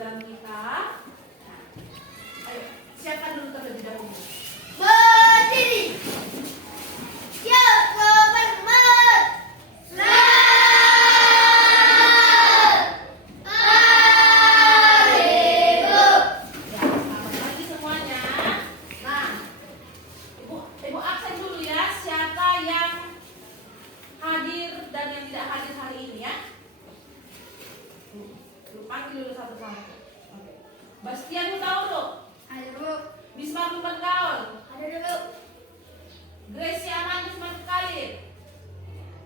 pembelajaran kita. Nah, ayo, siapkan dulu terlebih dahulu. Berdiri. Siap, berhormat. Panggil dulu satu-satu. Oke. Bastian Hutauruk. Ada dulu. Bisma Gaul. Ada dulu. Gracia Amandus Khalid.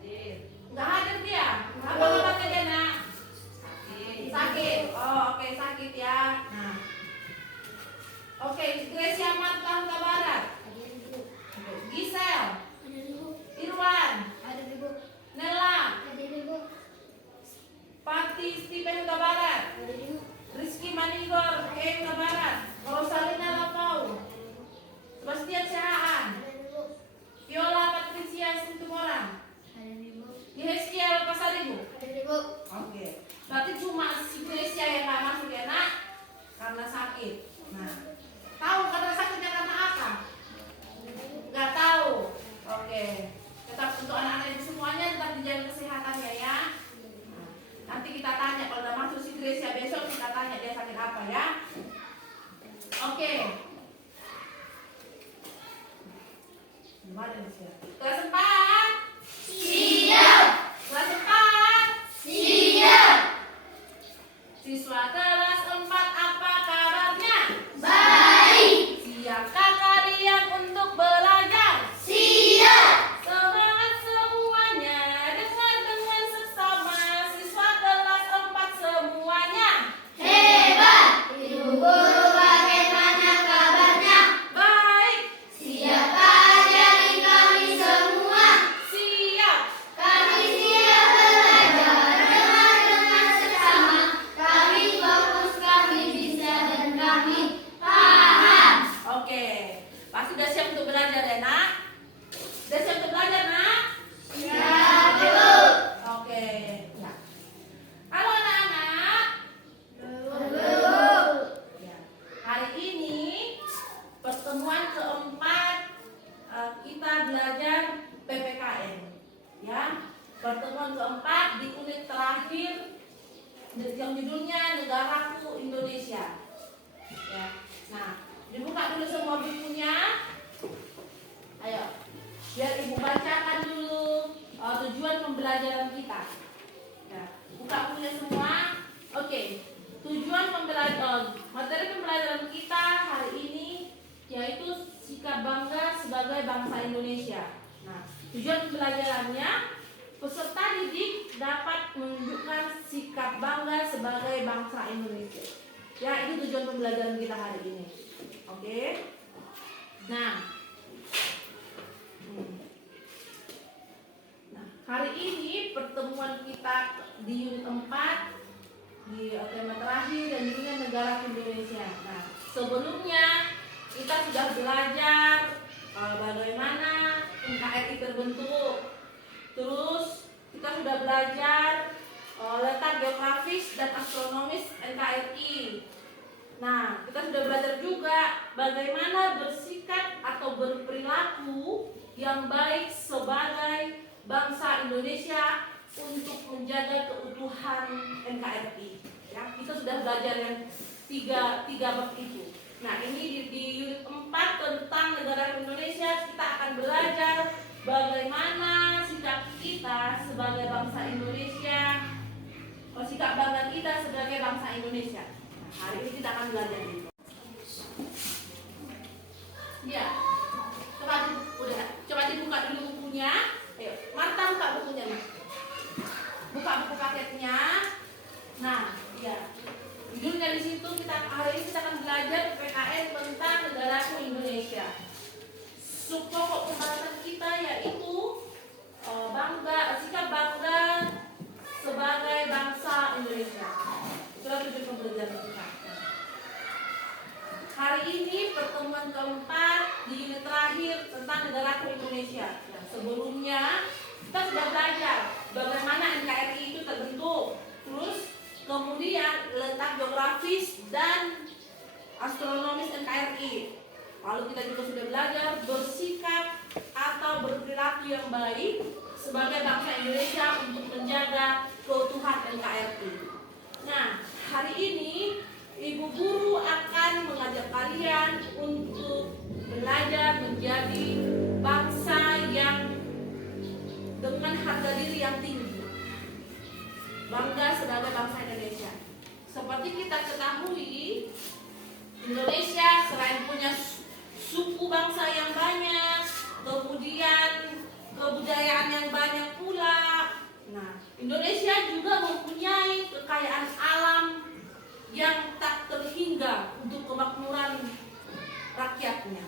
Hadir. Enggak hadir dia. Apa Halo. kabarnya dia, Nak? Sakit. Oh, oke, sakit ya. Nah. Oke, Gracia Amandus Huta Barat. Ada dulu. Gisel. Ada dulu. Irwan. Ada dulu. Nela. Ada dulu. Pati Stephen Huta Barat. Ada dulu. Rizky Manigor Huta Barat. Rosalina Lapau. Sebastian Sihaan. Ada dulu. Viola Patricia Sintumorang. Ada dulu. Yeskiel Pasaribu. Ada dulu. Oke. Berarti cuma si Grecia yang nggak masuk ya, Nak? Karena sakit. Nah, tahu karena sakitnya karena apa? Nggak tahu. Oke. Tetap untuk anak-anak ibu semuanya tetap dijaga kesehatannya ya. Nah, nanti kita tanya kalau udah masuk si Grecia besok kita tanya dia sakit apa ya. Oke. Gimana nih? Kelas 4. Siap. Kelas 4. Siap. Siswa kelas 4 apa kabarnya? Baik. Siapkah kalian untuk belajar? Siap. Semangat semuanya, dengar dengan seksama. Siswa kelas 4 semuanya. Hebat. Ibu guru bagaimana kabarnya? Baik. Siap ajari kami semua. Siap. Kami siap belajar dengan seksama. Kami fokus, kami bisa dan kami paham. Oke. Pasti udah siap untuk belajar ya, Nak? Udah siap untuk belajar, Nak? Siap, Bu. Oke. Ya. Halo anak-anak. Ya. Hari ini pertemuan keempat kita belajar PPKN. Ya. Pertemuan keempat di unit terakhir yang judulnya Negaraku Indonesia. Ya. Nah, dibuka dulu semua bukunya. Ayo. Biar Ibu bacakan dulu tujuan pembelajaran kita. Ya. Buka bukunya semua. Oke. Tujuan materi pembelajaran kita hari ini yaitu sikap bangga sebagai bangsa Indonesia. Nah, tujuan pembelajarannya peserta didik dapat menunjukkan sikap bangga sebagai bangsa Indonesia. Ya, ini tujuan pembelajaran kita hari ini. Oke. Nah, hari ini pertemuan kita di unit 4 di tema terakhir dan judulnya Negara Indonesia. Nah, sebelumnya kita sudah belajar bagaimana NKRI terbentuk. Terus kita sudah belajar letak geografis dan astronomis NKRI. Nah, kita sudah belajar juga bagaimana bersikap atau berperilaku yang baik sebagai bangsa Indonesia untuk menjaga keutuhan NKRI. Ya, kita sudah belajar yang tiga bab itu. Nah, ini di unit 4 tentang negara Indonesia kita akan belajar bagaimana sikap kita sebagai bangsa Indonesia, sikap bangga kita sebagai bangsa Indonesia. Nah, hari ini kita akan belajar itu. Ya, coba dibuka dulu bukunya. Ayo, Marta buka bukunya, Mas. Buka buku paketnya. Nah, ya. Judulnya di situ hari ini kita akan belajar PKN tentang negaraku Indonesia. Pokok pembahasan kita yaitu sikap bangga sebagai bangsa Indonesia. Itulah tujuan pembelajaran kita. Hari ini pertemuan keempat di unit terakhir tentang negaraku Indonesia. Nah, sebelumnya kita sudah belajar bagaimana NKRI itu terbentuk. Terus kemudian letak geografis dan astronomis NKRI. Lalu kita juga sudah belajar bersikap atau berperilaku yang baik sebagai bangsa Indonesia untuk menjaga keutuhan NKRI. Nah, hari ini Ibu Guru akan mengajak kalian untuk belajar menjadi bangsa yang dengan harga diri yang tinggi, bangga sebagai bangsa Indonesia. Seperti kita ketahui, Indonesia selain punya suku bangsa yang banyak, kemudian kebudayaan yang banyak pula. Nah, Indonesia juga mempunyai kekayaan alam yang tak terhingga untuk kemakmuran rakyatnya.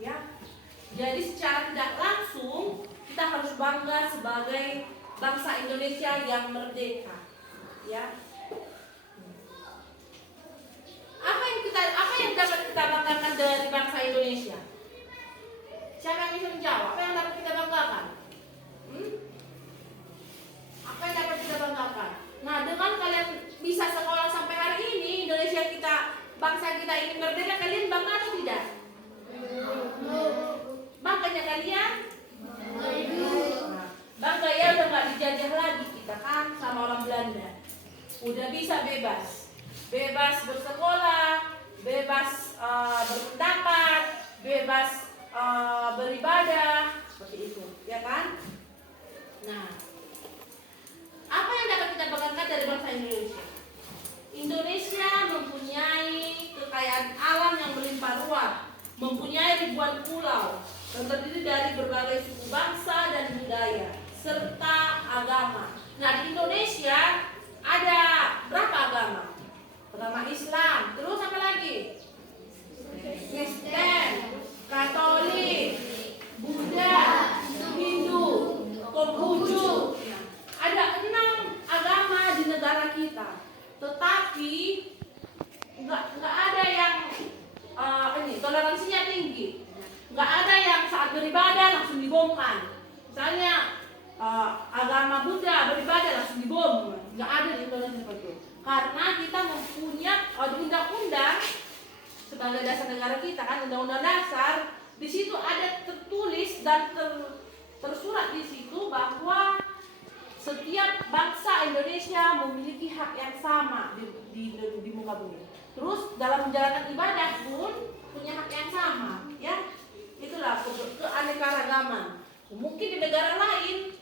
Ya. Jadi secara tidak langsung kita harus bangga sebagai bangsa Indonesia yang merdeka. Ya. Apa yang dapat kita banggakan dari bangsa Indonesia? Siapa yang bisa menjawab? Apa yang dapat kita banggakan? Apa yang dapat kita banggakan? Nah, dengan kalian bisa sekolah sampai hari ini, Indonesia kita, bangsa kita ini merdeka, kalian bangga atau tidak? Bangganya kalian? Nah, bangga ya, udah gak dijajah lagi kita kan sama orang Belanda. Udah bisa bebas. Bebas bersekolah, bebas berpendapat, bebas beribadah, seperti itu, ya kan? Nah, apa yang dapat kita banggakan dari bangsa Indonesia? Indonesia mempunyai kekayaan alam yang melimpah ruah, mempunyai ribuan pulau, yang terdiri dari berbagai suku bangsa dan budaya, serta agama. Nah, di Indonesia ada berapa agama? Agama Islam, terus apa lagi? Kristen, Katolik, Buddha, Hindu, Konghucu. Ada 6 agama di negara kita, tetapi nggak ada yang toleransinya tinggi. Nggak ada yang saat beribadah langsung dibomkan. Misalnya agama Buddha beribadah langsung dibom. Nggak ada di Indonesia seperti itu. Karena kita mempunyai undang-undang sebagai dasar negara kita kan, undang-undang dasar, di situ ada tertulis dan tersurat di situ bahwa setiap bangsa Indonesia memiliki hak yang sama di muka bumi. Terus dalam menjalankan ibadah pun punya hak yang sama, ya. Itulah keanekaragaman. Mungkin di negara lain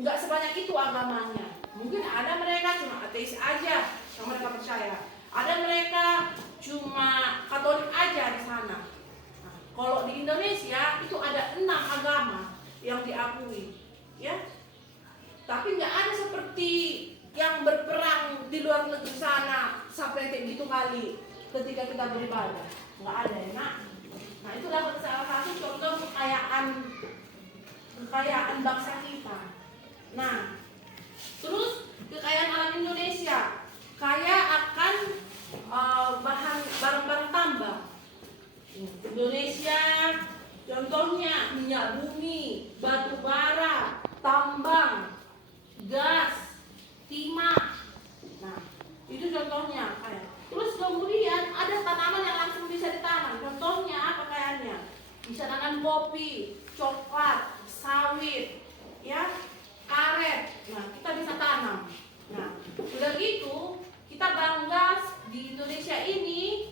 nggak sebanyak itu agamanya. Mungkin ada mereka cuma ateis aja yang mereka percaya. Ada mereka cuma Katolik aja di sana. Nah, kalau di Indonesia itu ada 6 agama yang diakui, ya. Tapi nggak ada seperti yang berperang di luar negeri sana sampai kayak gitu kali ketika kita beribadah. Nggak ada, ya nak. Nah, itulah salah satu contoh kekayaan bangsa kita. Nah, terus kekayaan alam Indonesia kaya akan barang-barang tambang. Indonesia contohnya minyak bumi, batu bara, tambang, gas, timah. Nah, itu contohnya kayak. Terus kemudian ada tanaman yang langsung bisa ditanam. Contohnya apa kayaknya? Bisa tanam kopi, coklat, sawit, ya, karet. Nah, kita bisa tanam. Nah, udah gitu kita bangga di Indonesia ini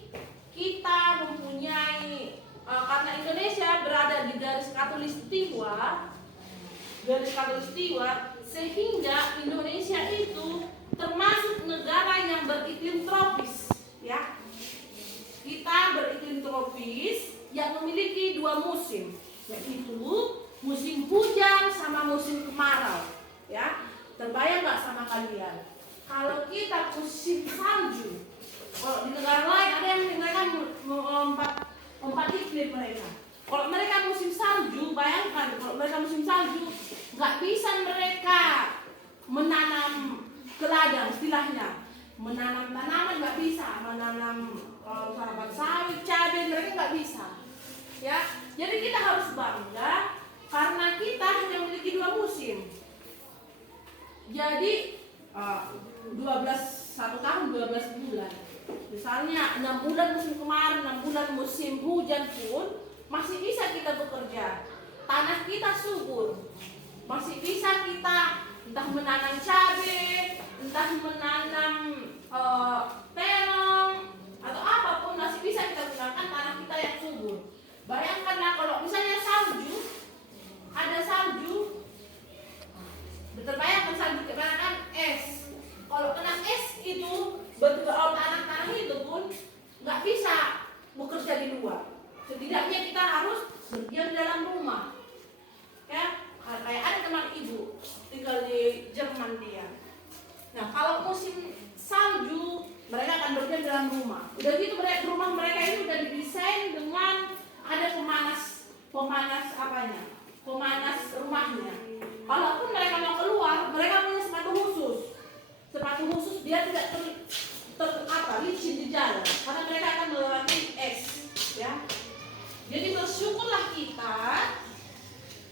kita mempunyai karena Indonesia berada di garis khatulistiwa, sehingga Indonesia itu termasuk negara yang beriklim tropis, ya. Kita beriklim tropis yang memiliki 2 musim, yaitu musim hujan sama musim kemarau, ya. Terbayang nggak sama kalian? Kalau kita musim salju, kalau di negara lain ada yang mereka empat iklim mereka. Kalau mereka musim salju, bayangkan kalau mereka musim salju, nggak bisa mereka menanam ke ladang, istilahnya menanam tanaman nggak bisa, menanam tanaman sawit, cabai mereka nggak bisa, ya. Jadi kita harus bangga karena kita hanya memiliki 2 musim. Jadi 1 tahun 12 bulan. Misalnya 6 bulan musim kemarau, 6 bulan musim hujan pun masih bisa kita bekerja. Tanah kita subur, masih bisa kita entah menanam cabai, entah menanam terong atau apapun, masih bisa kita gunakan tanah kita yang subur. Bayangkanlah kalau misalnya ada salju, terbayangkan salju kebanyakan es. Kalau kena es itu tanah itu pun nggak bisa bekerja di luar. Setidaknya kita harus berdiam dalam rumah. Ya, kayak ada teman ibu tinggal di Jerman dia. Nah, kalau musim salju mereka akan berdiam dalam rumah. Udah gitu rumah mereka ini udah didesain dengan ada pemanas rumahnya. Kalaupun mereka mau keluar, mereka punya sepatu khusus biar tidak licin di jalan, karena mereka akan melewati es, ya. Jadi bersyukurlah kita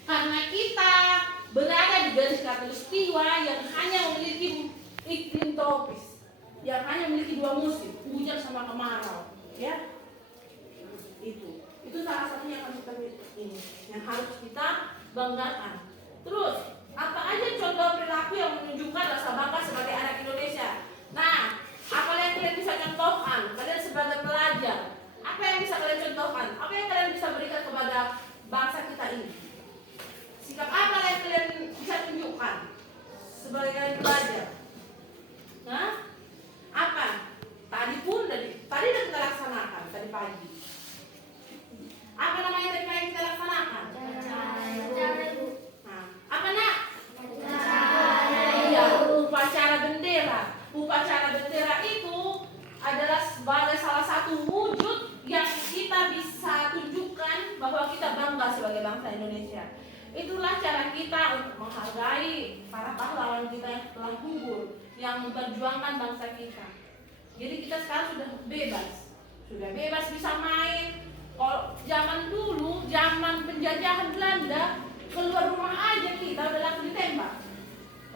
karena kita berada di garis khatulistiwa yang hanya memiliki iklim tropis, yang hanya memiliki 2 musim, hujan sama kemarau, ya. Itu salah satunya yang harus kita banggakan. Terus apa aja contoh perilaku yang menunjukkan rasa bangga sebagai anak Indonesia? Nah, apa yang kalian bisa contohkan? Kalian sebagai pelajar, apa yang bisa kalian contohkan? Apa yang kalian bisa berikan kepada bangsa kita ini? Sikap apa yang kalian bisa tunjukkan sebagai kalian pelajar? Nah, apa? Tadi udah kita laksanakan tadi pagi. Apa namanya tadi pagi kita laksanakan? Apa nak? Iya, upacara bendera. Upacara bendera itu adalah sebagai salah satu wujud yang kita bisa tunjukkan bahwa kita bangga sebagai bangsa Indonesia. Itulah cara kita untuk menghargai para pahlawan kita yang telah gugur, yang memperjuangkan bangsa kita. Jadi kita sekarang sudah bebas bisa main. Kalau zaman dulu, zaman penjajahan Belanda, keluar rumah aja kita udah langsung ditembak,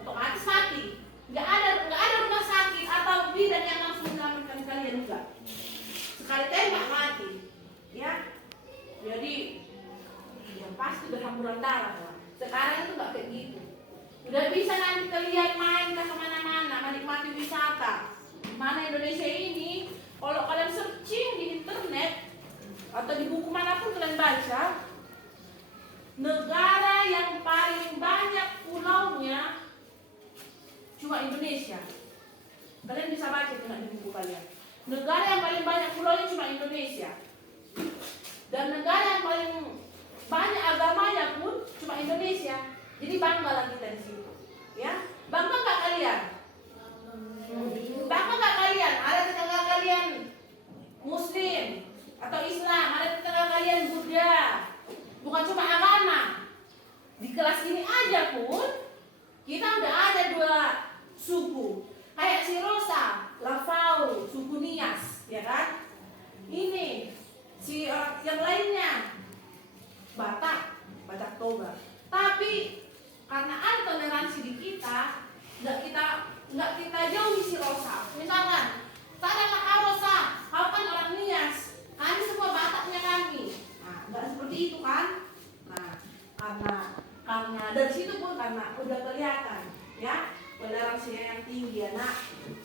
otomatis mati. Nggak ada rumah sakit atau bidan yang langsung menyelamatkan kalian, enggak. Sekali tembak mati, ya. Jadi yang pasti berhamburan darah lah. Sekarang itu nggak kayak gitu. Udah bisa nanti kalian main ke kemana-mana, menikmati wisata. Mana Indonesia ini, kalau kalian searching di internet atau di buku manapun kalian baca, negara yang paling banyak pulaunya cuma Indonesia. Kalian bisa baca itu di buku kalian. Negara yang paling banyak pulaunya cuma Indonesia. Dan negara yang paling banyak agamanya pun cuma Indonesia. Jadi banggalah kita di situ. Ya, bangga nggak kalian? Bangga nggak kalian? Ada tetangga kalian Muslim atau Islam, ada tetangga kalian Buddha. Bukan cuma agama. Di kelas ini aja pun kita udah ada 2 suku. Kayak si Rosa, Lafau, suku Nias, ya kan? Ini si yang lainnya Batak Toba. Tapi karena ada toleransi di kita, nggak kita jauhi si Rosa. Misalkan, sadarlah Rosa, kau kan orang Nias, kami semua Bataknya kami. Nah, nggak seperti itu kan? Nah, karena dari situ pun karena udah kelihatan, ya, toleransinya yang tinggi, anak.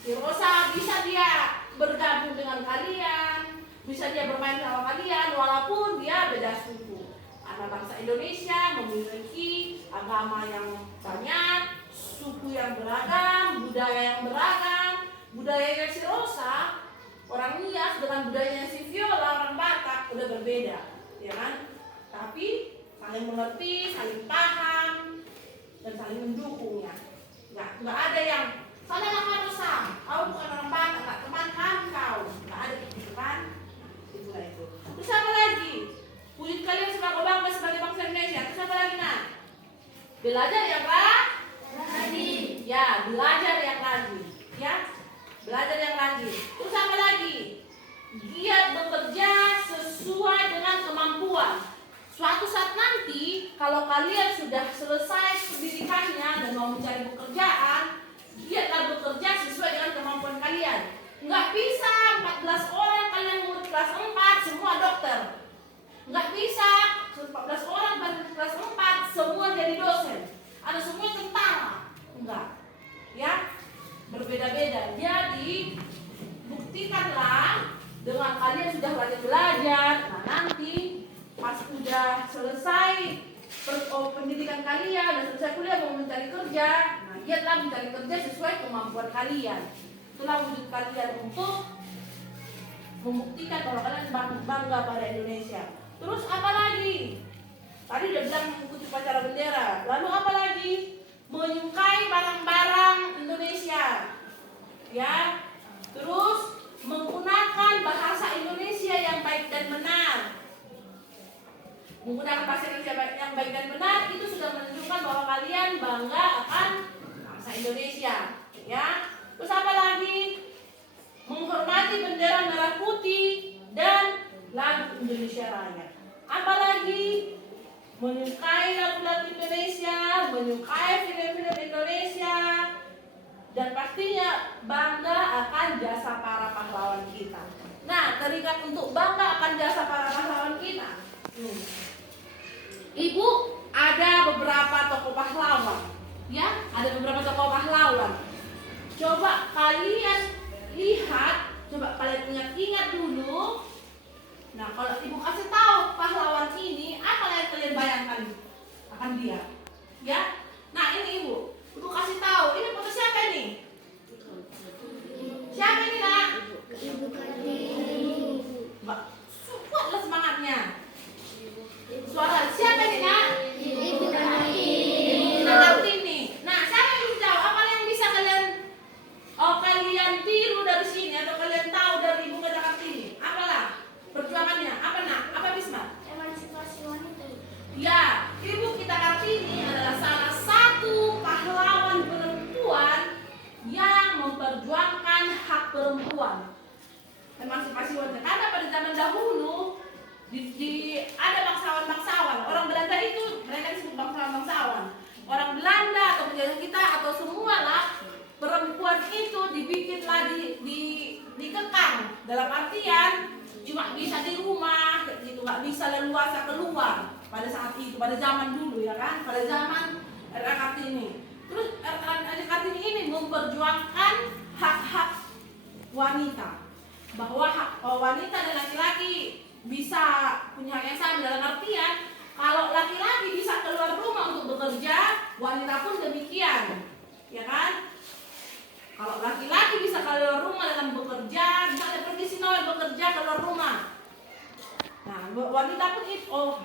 Si Rosa bisa dia bergabung dengan kalian, bisa dia bermain sama kalian, walaupun dia beda suku. Karena bangsa Indonesia memiliki agama yang banyak, suku yang beragam, budaya yang beragam. Budaya si Rosa, orang Nias, dengan budayanya si Viola, orang Batak, udah berbeda, ya kan? Tapi saling mengerti, saling paham, dan saling mendukung, ya. Nggak ada yang saudara Rosa, kau bukan orang Batak, tak teman kau, nggak ada gitu kan? Itulah itu. Terus apa lagi? Wujud kalian sebagai bangga sebagai bangsa Indonesia. Terus apa lagi, nak? Belajar yang rajin. Ya, belajar yang rajin. Ya, belajar yang rajin. Terus apa lagi? Giat bekerja sesuai dengan kemampuan. Suatu saat nanti, kalau kalian sudah selesai pendidikannya dan mau mencari pekerjaan, giatlah bekerja sesuai Nggak bisa 14 orang dan kelas 4 semua jadi dosen. Ada semua tentara. Enggak. Ya. Berbeda-beda. Jadi buktikanlah dengan kalian sudah belajar. Nah, nanti pas udah selesai pendidikan kalian dan selesai kuliah mau mencari kerja, nah giatlah mencari kerja sesuai kemampuan kalian. Itulah wujud kalian untuk membuktikan bahwa kalian bangga pada Indonesia. Terus apa lagi? Tadi udah bilang mengikuti upacara bendera. Lalu apa lagi? Menyukai barang-barang Indonesia. Ya. Terus menggunakan bahasa Indonesia yang baik dan benar. Menggunakan bahasa Indonesia yang baik dan benar itu sudah menunjukkan bahwa kalian bangga akan bangsa Indonesia. Ya. Terus apa lagi? Menghormati bendera merah putih dan lagu Indonesia Raya. Apalagi menyukai lagu-lagu Indonesia, menyukai film-film Indonesia, dan pastinya bangga akan jasa para pahlawan kita. Nah, terikat untuk bangga akan jasa para pahlawan kita. Ibu, ada beberapa tokoh pahlawan. Ya, ada beberapa tokoh pahlawan. Coba kalian lihat, coba kalian ingat-ingat dulu. Nah, kalau ibu kasih tahu pahlawan ini, apa yang kalian bayangkan akan dia? Ya, nah ini ibu kasih tahu. Ini foto siapa nih? Siapa ini nak? Ibu Kartini. Mbak, kuatlah semangatnya. Suara siapa ini nak? Ibu Kartini. Ibu Kartini. Nah, siapa yang bisa tahu? Apa yang bisa kalian tiru dari sini atau kalian tahu dari Ibu Kartini? Apalah perjuangannya? Apa nak? Apa Bisma? Emansipasi wanita. Ya, Ibu kita Kartini adalah salah satu pahlawan perempuan yang memperjuangkan hak perempuan. Emansipasi wanita. Karena pada zaman dahulu ada bangsawan-bangsawan. Orang Belanda itu mereka disebut bangsawan-bangsawan. Orang Belanda atau penjajah kita atau semualah perempuan itu dibikinlah dikekang. Dalam artian cuma bisa di rumah, gitu, nggak bisa leluasa keluar pada saat itu, pada zaman dulu ya kan, pada zaman RA Kartini. Terus RA Kartini ini memperjuangkan hak-hak wanita, bahwa hak wanita dan laki-laki bisa punya hak yang sama dalam artian kalau laki-laki bisa keluar rumah untuk bekerja, wanita pun demikian, ya kan? Kalau laki-laki bisa keluar rumah dengan bekerja, misalnya pergi sinoi bekerja keluar rumah. Nah, wanita pun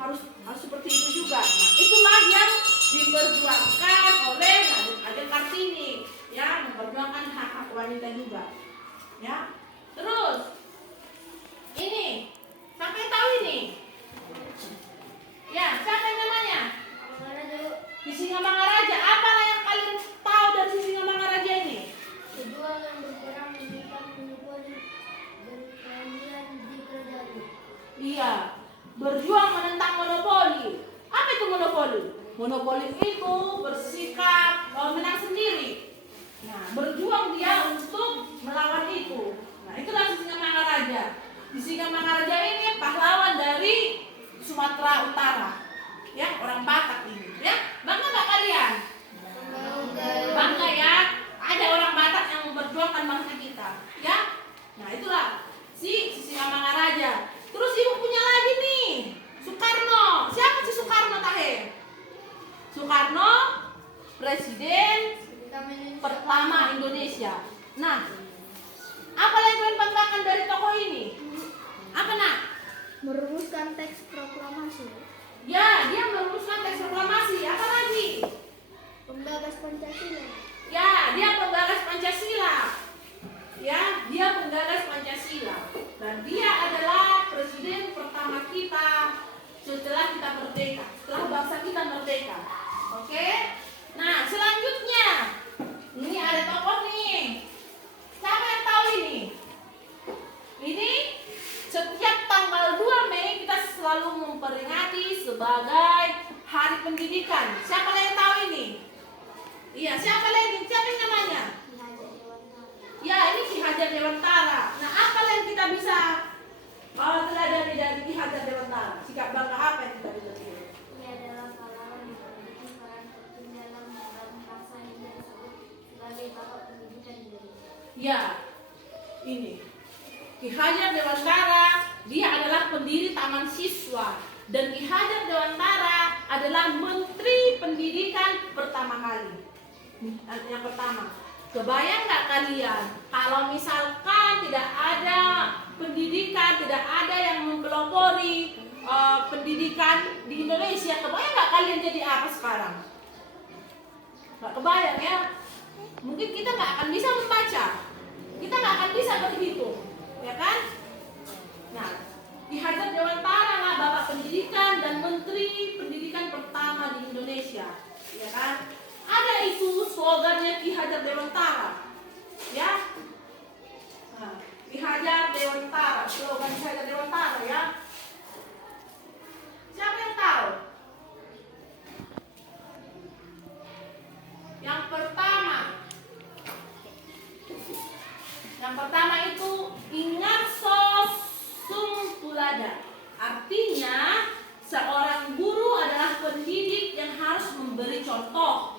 harus seperti itu juga. Nah, itulah yang diperjuangkan oleh Ajeng Kartini, ya, memperjuangkan hak-hak wanita juga. Ya. Terus ini, sampai tahu ini? Ya, siapa yang namanya? Sisingamangaraja. Apa yang kalian tahu dari Sisingamangaraja ini? Kedua yang berperang menentang monopoli berkeadilan di kerajaan. Iya, berjuang menentang monopoli. Apa itu monopoli? Monopoli itu bersikap menang sendiri. Nah, berjuang dia untuk melawan itu. Nah, itulah Sisingamangaraja. Sisingamangaraja ini pahlawan dari Sumatera Utara. Ya, orang Batak ini. Ya, bangga nggak kalian? Bangga ya. Ada orang Batak yang memperjuangkan bangsa kita. Ya. Nah, itulah Sisingamangaraja. Terus ibu punya lagi nih, Soekarno. Siapa sih Soekarno Tahe? Soekarno, Presiden pertama Indonesia. Nah, apa yang kalian banggakan dari tokoh ini? Apa nak? Merumuskan teks proklamasi. Ya, dia merumuskan teks proklamasi. Apa lagi? Penggagas Pancasila. Ya, dia penggagas Pancasila. Ya, dia penggagas Pancasila. Dan dia adalah presiden pertama kita setelah kita merdeka, setelah bangsa kita merdeka. Oke? Nah, selanjutnya ini ada tokoh nih. Siapa yang tahu ini? Ini setiap tanggal 2 Mei kita selalu memperingati sebagai Hari Pendidikan. Siapa yang tahu ini? Iya, siapa lagi? Siapa yang namanya? Ya, ini Ki Hajar Dewantara. Nah, apa yang kita bisa teladani dari Ki Hajar Dewantara? Sikap Ya, ini Ki Hajar Dewantara, dia adalah pendiri Taman Siswa, dan Ki Hajar Dewantara adalah Menteri Pendidikan pertama kali. Yang pertama, kebayang nggak kalian kalau misalkan tidak ada pendidikan, tidak ada yang mempelopori pendidikan di Indonesia, kebayang nggak kalian jadi apa sekarang? Nggak kebayang ya. Mungkin kita nggak akan bisa membaca, kita nggak akan bisa berhitung, ya kan? Nah, Ki Hajar Dewantara lah Bapak Pendidikan dan Menteri Pendidikan pertama di Indonesia, ya kan? Ada itu slogannya Ki Hajar Dewantara, ya. Nah, Ki Hajar Dewantara, slogan Ki Hajar Dewantara, ya. Siapa yang tahu? Yang pertama itu ingarso sum tulada. Artinya seorang guru adalah pendidik yang harus memberi contoh.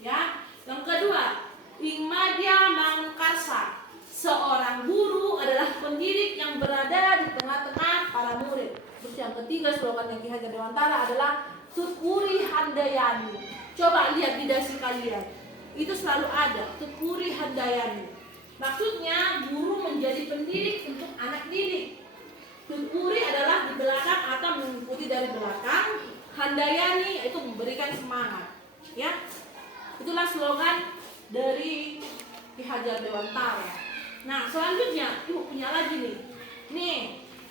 Ya. Yang kedua, ingmadya mangkarsa. Seorang guru adalah pendidik yang berada di tengah-tengah para murid. Terus yang ketiga slogan yang Ki Hajar Dewantara adalah Tutpuri Handayani. Coba lihat di dasi kalian, itu selalu ada Tutpuri Handayani. Maksudnya guru menjadi pendidik untuk anak didik. Tutpuri adalah di belakang atau mengikuti dari belakang. Handayani itu memberikan semangat. Ya, itulah slogan dari Ki Hajar Dewantara. Nah, selanjutnya ibu punya lagi nih. Nih,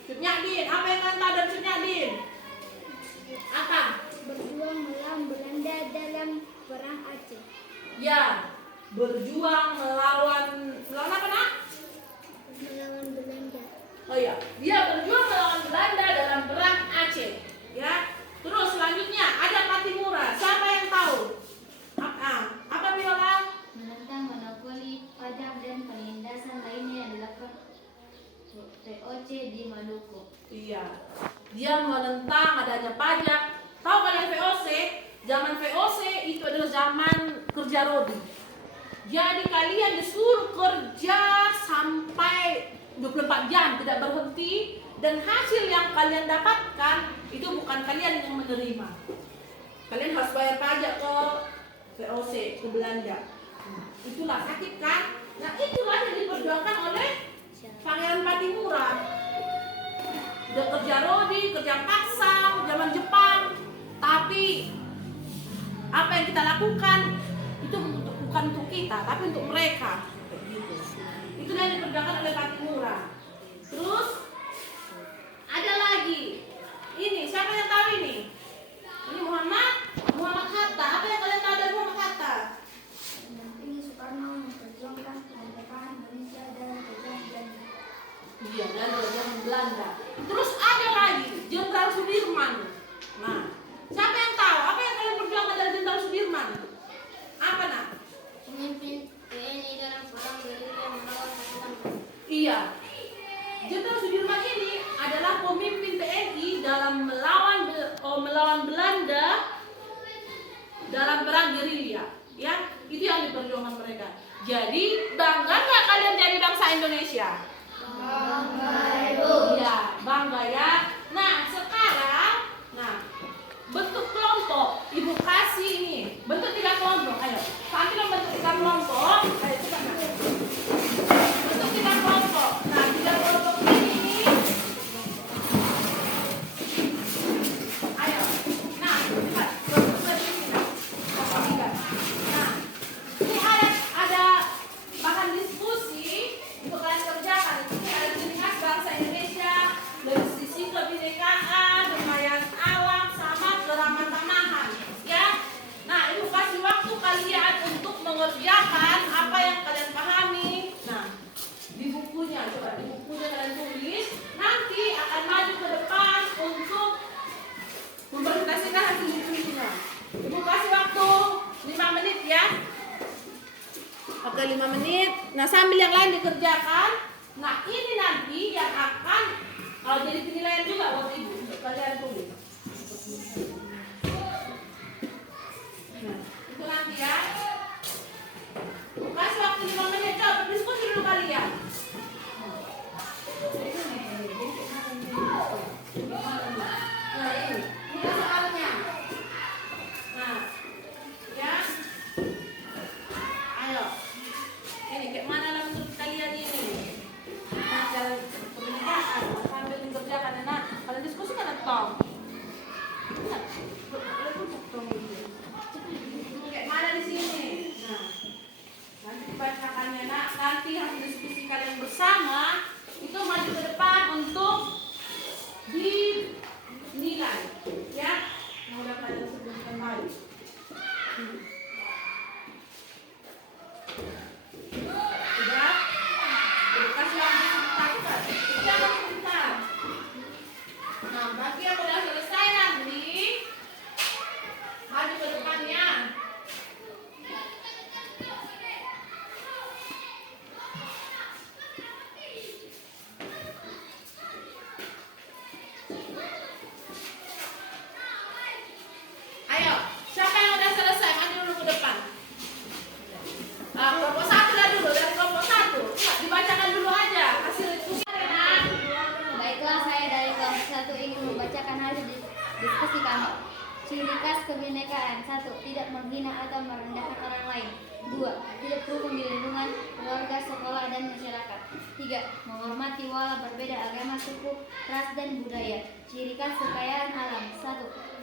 Cut Nyak-din, apa yang kalian tahu dari Cut Nyak-din? Apa? Berjuang melawan Belanda dalam perang Aceh. Ya, berjuang melawan apa nak? Melawan Belanda. Oh iya, dia berjuang melawan Belanda dalam perang Aceh. Ya, terus selanjutnya ada Patimura. Siapa yang tahu? Apa Viola? Menentang monopoli pajak dan penindasan lainnya yang dilakukan VOC di Maluku. Iya, dia menentang adanya pajak. Tahu kalian VOC? Zaman VOC itu adalah zaman kerja rodi. Jadi kalian disuruh kerja sampai 24 jam tidak berhenti, dan hasil yang kalian dapatkan itu bukan kalian yang menerima. Kalian harus bayar pajak ke VOC, ke Belanda. Itulah sakit kan? Nah, itulah yang diperjuangkan oleh Pangeran Patimura. Udah kerja rodi, kerja paksa zaman Jepang, tapi apa yang kita lakukan itu bukan untuk kita, tapi untuk mereka. Gitu. Itulah yang diperjuangkan oleh Patimura. Terus ada lagi. Ini siapa yang tahu ini? Ini Muhammad Hatta. Apa yang kalian tahu dari Muhammad Hatta? Mendampingi Soekarno memperjuangkan kemerdekaan Indonesia dari jajahan Belanda. Iya, dari jajahan Belanda. Terus ada lagi Jenderal Sudirman. Nah, siapa yang tahu apa yang kalian perjuangkan dari Jenderal Sudirman? Apa nak? Pemimpin TNI dalam perang gerilya melawan pasukan. Iya. Jenderal Sudirman ini adalah pemimpin TNI dalam melawan Belanda dalam perang gerilya. Ya, itu yang diperjuangkan mereka. Jadi, bangga nggak kalian jadi bangsa Indonesia? Bangga, Ibu. Iya, bangga ya. Nah, sekarang, bentuk kelompok. Ibu kasih ini, bentuk 3 kelompok. Ayo, nanti lo bentuk 3 kelompok. Ayo, coba nak. Bentuk 3 kelompok. Nah, 3 kelompok ini. Ayo, nah, lihat. Bentuk sini, nah. Kelompok 3. Nah, ini ada bahan diskusi untuk kalian kerjakan. Ini ada ciri khas bangsa Indonesia dari sisi kebinekaan, kekayaan alam, sama keramah-tamahan. Ya. Nah, ibu kasih waktu kalian untuk mengerjakan apa yang kalian pahami. Nah, di bukunya, coba di bukunya kalian tulis. Nanti akan maju ke depan untuk mempresentasikan hasil diskusinya. Ibu kasih waktu 5 menit ya. Oke, 5 menit. Nah, sambil yang lain dikerjakan. Nah, ini nanti yang akan jadi penilaian juga buat ibu untuk kalian tulis. Nah, itu nanti ya. Kasih waktu 5 menit. Coba berdiskusi dulu diskusi kami. Ciri khas kebinekaan. 1. Tidak menghina atau merendahkan orang lain. 2. Tidak rukun di lingkungan keluarga, sekolah, dan masyarakat. 3. Menghormati walau berbeda agama, suku, ras, dan budaya. Ciri khas kekayaan alam. 1.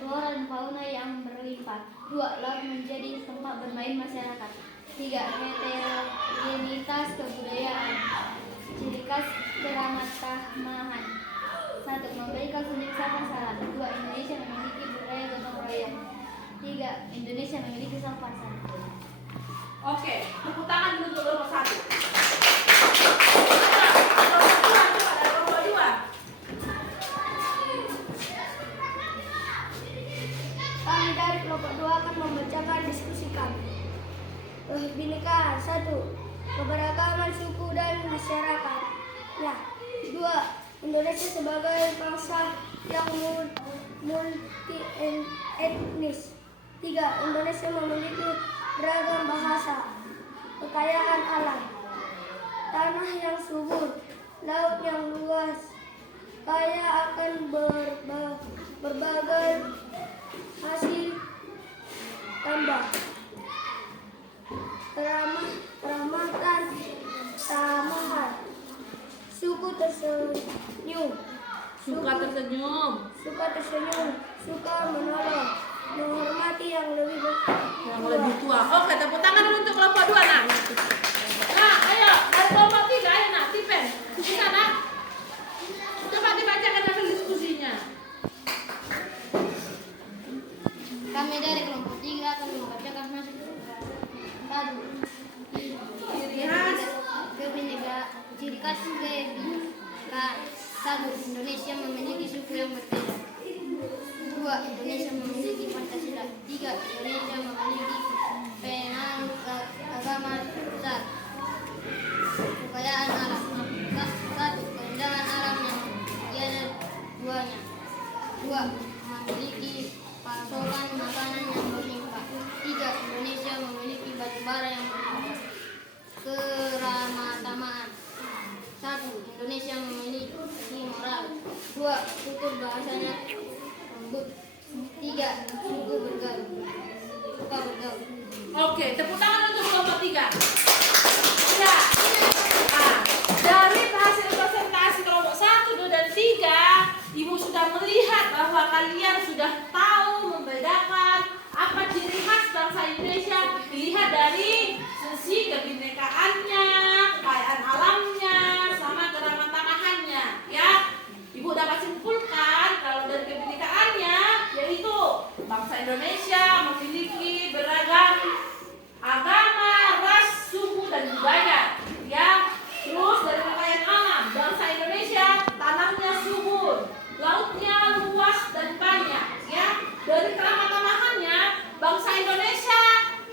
Flora dan fauna yang berlimpah. 2. Laut menjadi tempat bermain masyarakat. 3. Heterogenitas kebudayaan. Ciri khas keramah-tamahan. 1. Memberikan kuning sapa salam. 2. Indonesia memiliki budaya gotong royong. 3. Indonesia memiliki sopan santun. Oke, tepuk tangan dulu untuk nomor 1. Kami dari kelompok 2 akan membacakan diskusi kami. Kebinekaan. 1. Keberagaman suku dan masyarakat. Ya. 2. Indonesia sebagai bangsa yang multi etnis. 3. Indonesia memiliki beragam bahasa, kekayaan alam, tanah yang subur, laut yang luas, kaya akan berbagai hasil tambah, keramatan tamahan, suka tersenyum, suka menolong, menghormati yang lebih tua. Oke, tepuk tangan dulu untuk kelompok 2, nak. Nah, ayo dari kelompok 3, ayo nak, Tipen. Bisa, nak? Coba dibacakan hasil diskusinya. Kami dari kelompok 3 akan membacakan hasil. 1. Ciri khas Kebinekaan. Ciri khas kebinekaan. 1. Indonesia memiliki suku yang berbeda. 2. Indonesia memiliki Pancasila. 3. Indonesia memiliki penganut agama besar. Kekayaan alam. 1. Keindahan alam yang tiada duanya. 2. Memiliki pasokan makanan yang berlimpah. 3. Indonesia memiliki batu bara yang berlimpah. Keramah-tamahan. 1. Indonesia memiliki moral. 2. Tutur bahasanya lembut. 3. Suka bergaul. Oke, tepuk tangan untuk kelompok 3. Ya, nah, dari hasil presentasi kelompok 1, 2, dan 3, Ibu sudah melihat bahwa kalian sudah tahu membedakan apa ciri khas bangsa Indonesia. Dilihat dari sisi kebinekaannya, kekayaan alamnya, sama keramah-tamahannya. Ya, Ibu dapat simpulkan kalau dari kebinekaannya, yaitu bangsa Indonesia memiliki beragam agama, ras, suku, dan budaya. Ya, terus dari kekayaan alam, bangsa Indonesia tanahnya subur, lautnya luas dan banyak. Ya, dari keramah-tamahannya, bangsa Indonesia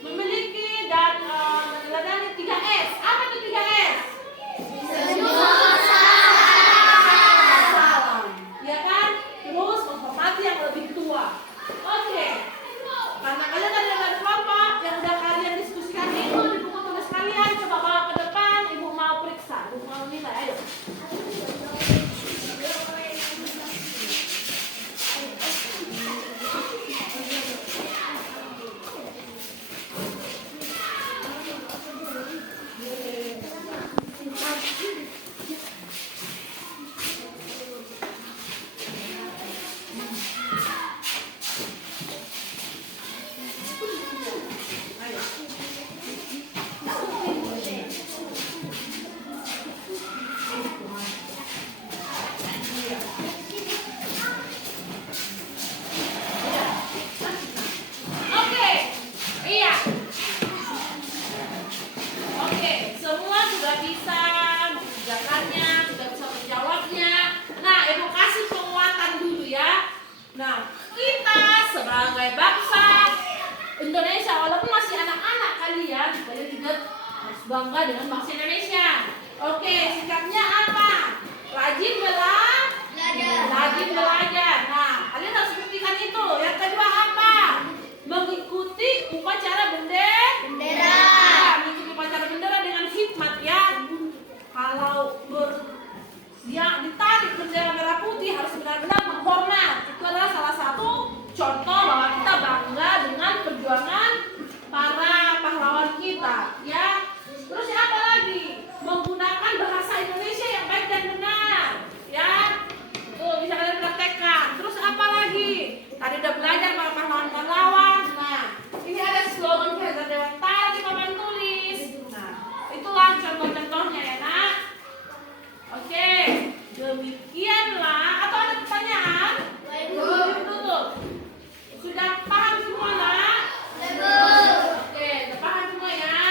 memiliki dan meneladani 3S. Apa itu 3S? Salam, ya kan? Terus menghormati yang lebih tua. Oke, karena kalian ada kelompok yang udah kalian diskusikan itu di buku tulis kalian, coba bawa ke depan. Ibu mau periksa, ibu mau nilai. Ayo. Oke, iya. Oke, semua sudah bisa mengerjakannya, sudah bisa menjawabnya. Nah, Ibu kasih penguatan dulu ya. Nah, kita sebagai bangsa Indonesia, walaupun masih anak-anak kalian, kalian juga harus bangga dengan bangsa Indonesia. Oke, sikapnya apa? Rajin belajar. Nah, kalian harus buktikan itu. Yang kedua apa? Mengikuti upacara bendera. Nah, mengikuti upacara bendera dengan hikmat ya. Kalau yang ditarik bendera merah putih harus benar-benar menghormat. Itu adalah salah satu Demikianlah, atau ada pertanyaan? Belum tutup. Sudah paham semua nak? Oke, sudah paham semua ya?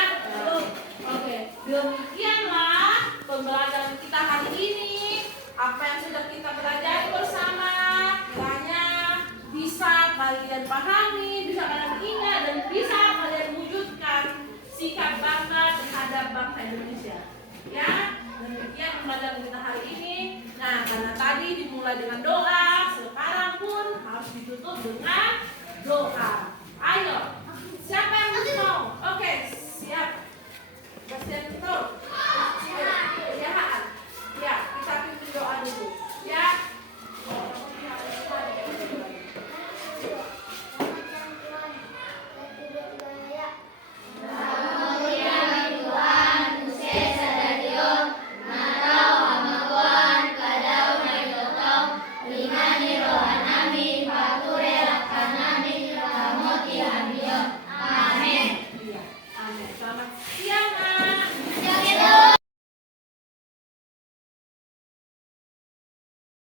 Oke, demikianlah pembelajaran kita hari ini. Apa yang sudah kita pelajari bersama, kiranya bisa kalian pahami, bisa kalian ingat, dan bisa kalian wujudkan sikap bangga terhadap bangsa Indonesia. Ya, demikian pembelajaran kita hari ini. Nah, karena tadi dimulai dengan doa, sekarang pun harus ditutup dengan doa. Ayo, siapa yang mau? Oke, siap. Bastian tutup.